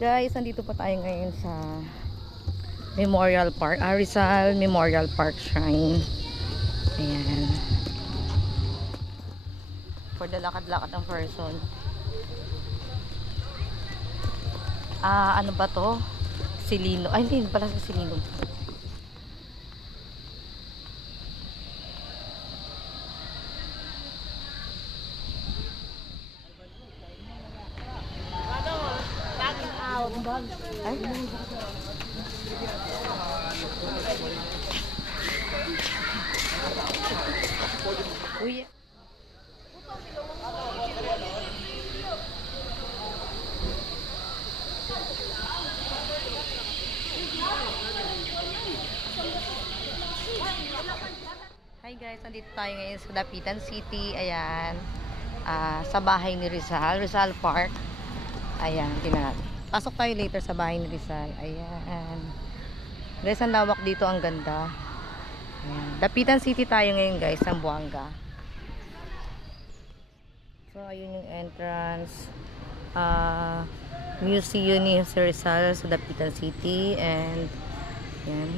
Guys, nandito pa tayo ngayon sa Memorial Park, Rizal Memorial Park Shrine. Ayan. For the lakad-lakad ng person. Ano ba to? Silino. Ay, hindi pala sa Silino. Ay. Uy. Hi guys, nandito tayo ngayon sa Dapitan City. Ayan. Sa bahay ni Rizal, Rizal Park. Ayan, tingnan natin. Pasok tayo later sa bahay ni Rizal. Ayan. Guys, ang lawak dito, ang ganda. Ayan. Dapitan City tayo ngayon guys, Zamboanga. So, ayun yung entrance. Museum ni Rizal sa Dapitan City. And, ayan.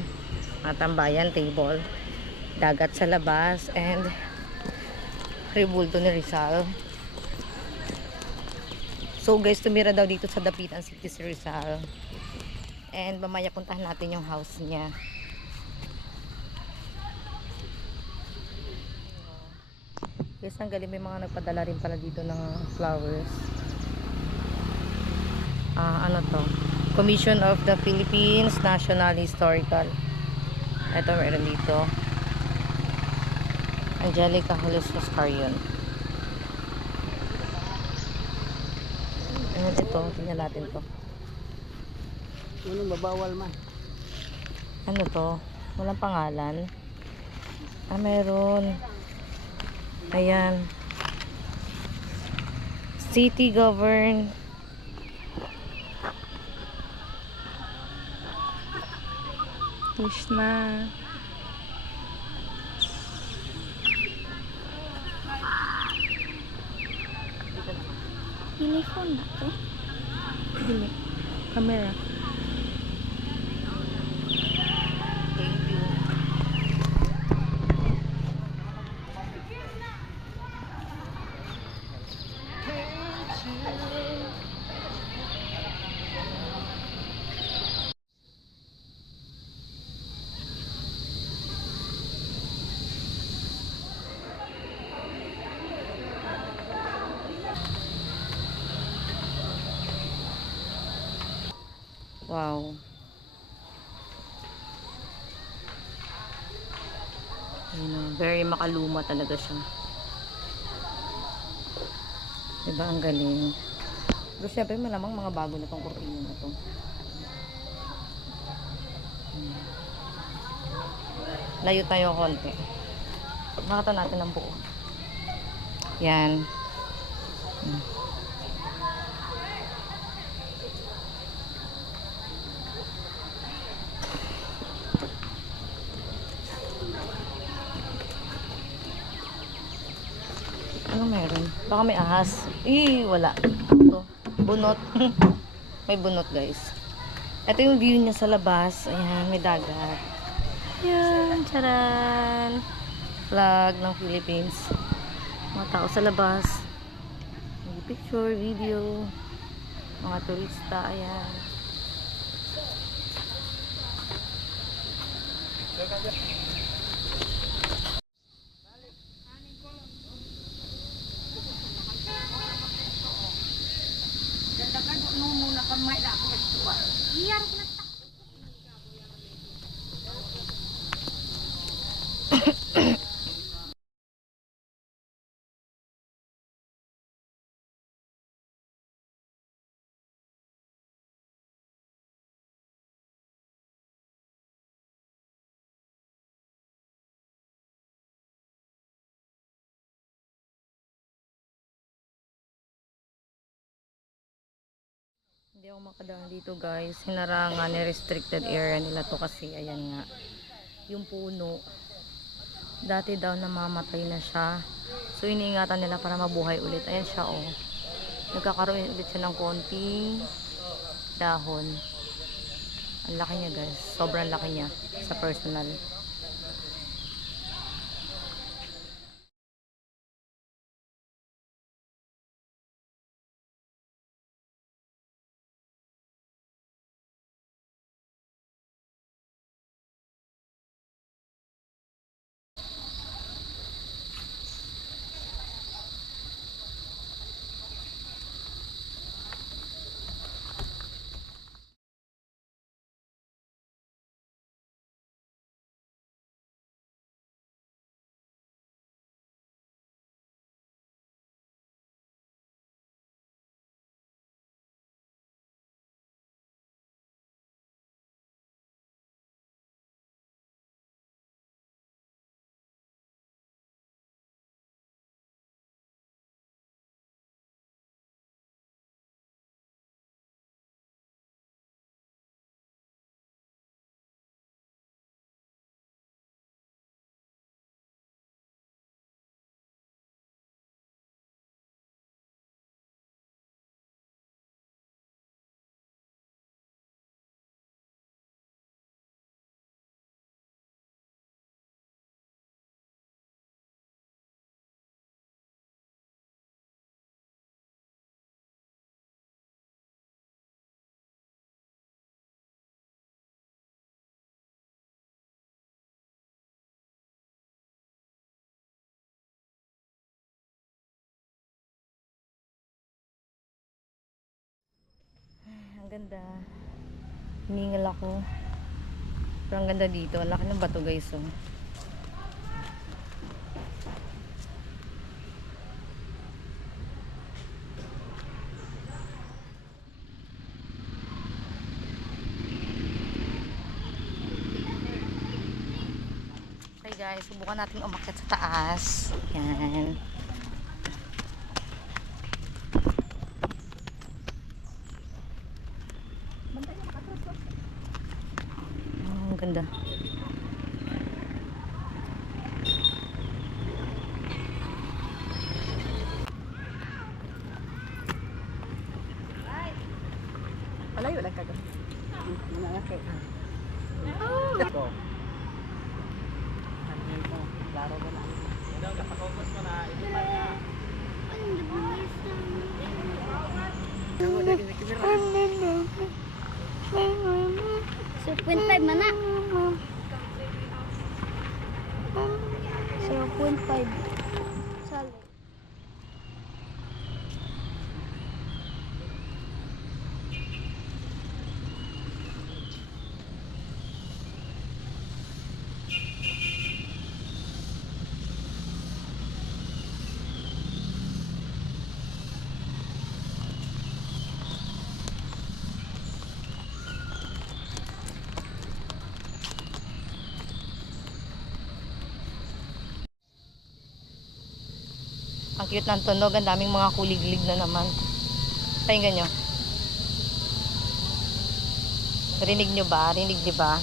Mga tambayan, table. Dagat sa labas. And, rebulto ni Rizal. So guys, tumira daw dito sa Dapitan City si Rizal. And mamaya puntahan natin yung house niya. Guys, ang galing, may mga nagpadala rin pala dito ng flowers. Ano to? Commission of the Philippines National Historical. Ito meron dito. Angelica Holos Oscarion. Ayan, ito, tingnan natin to. Anong babawal man? Ano to? Walang pangalan. Meron. Ayan. City govern. Krishna. Uniform na to? Dili. Camera. Thank you. Wow. Ayun, very makaluma talaga siya. Diba, ang galing. Pero syempre malamang mga bago na tong kurtina na to. Layo tayo konti. Nakita natin ang buo. Yan. Ano meron? Baka may ahas. Wala. Ito. Bunot. May bunot guys. Ito yung view niya sa labas. Ayan, may dagat. Ayan, charan. Flag ng Philippines. Mga tao sa labas. May picture, video. Mga turista. Ayan. Hindi ako makadaan dito guys. Hinarangan, restricted area nila to kasi ayan nga. Yung puno. Dati daw namamatay na siya. So iniingatan nila para mabuhay ulit. Ayan siya oh. Nagkakaroon ulit siya ng konting dahon. Ang laki niya guys. Sobrang laki niya sa personal. Ang ganda. Hiningal ako. Pero ang ganda dito. Ang laki ng bato guys. Oh. Okay guys, subukan natin umakyat sa taas. Yan. Ang ganda. Palayo lang kagad. Manalaki. Ito. Laro mo na. Kapag-focus mo na, ito pa na. So, 0.5 mana? 0.5. Sali. Ang cute ng tunog. Ang daming mga kuliglig na naman. Pakinggan nyo. Rinig nyo ba? Rinig di ba?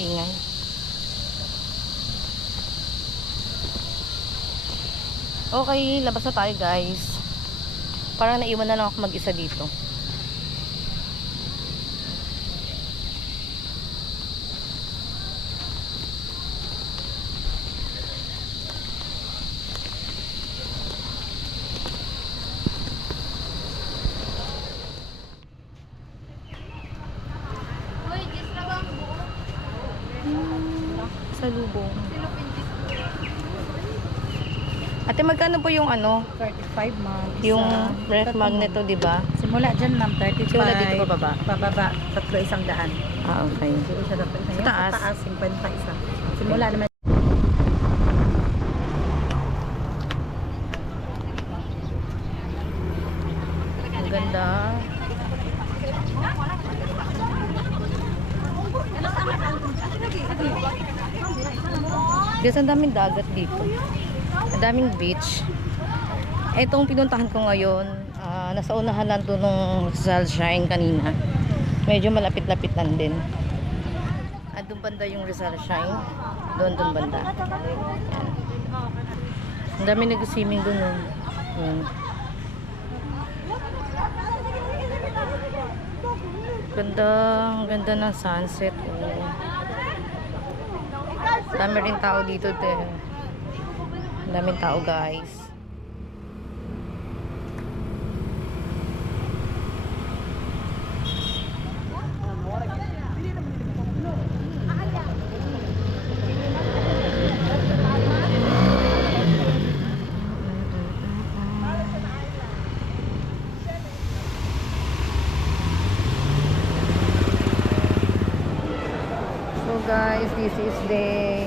Ingay. Okay, labas na tayo guys. Parang naiwan na lang ako mag-isa dito. Sa lubong. Ate, magkano po yung ano? 35 ma'am. Yung ref magneto, di ba? Simula dyan ma'am, 35. Simula dito pababa? Pababa, 3,100. Ah, okay. Doon siya dapat na. Sa taas? Sa taas, 50 isa. Simula naman. Ang ganda. Guys, ang daming dagat dito. Ang daming beach. Etong pinuntahan ko ngayon, nasa unahan lang doon nung Rizal kanina. Medyo malapit-lapit lang din. At doon banda yung Rizal Shine. Doon banda. Yan. Ang daming nag-swimming doon. Oh. Yan. Ganda, ang ganda ng sunset. Oh. Dami rin tao dito, te. Daming tao, guys. So guys, this is the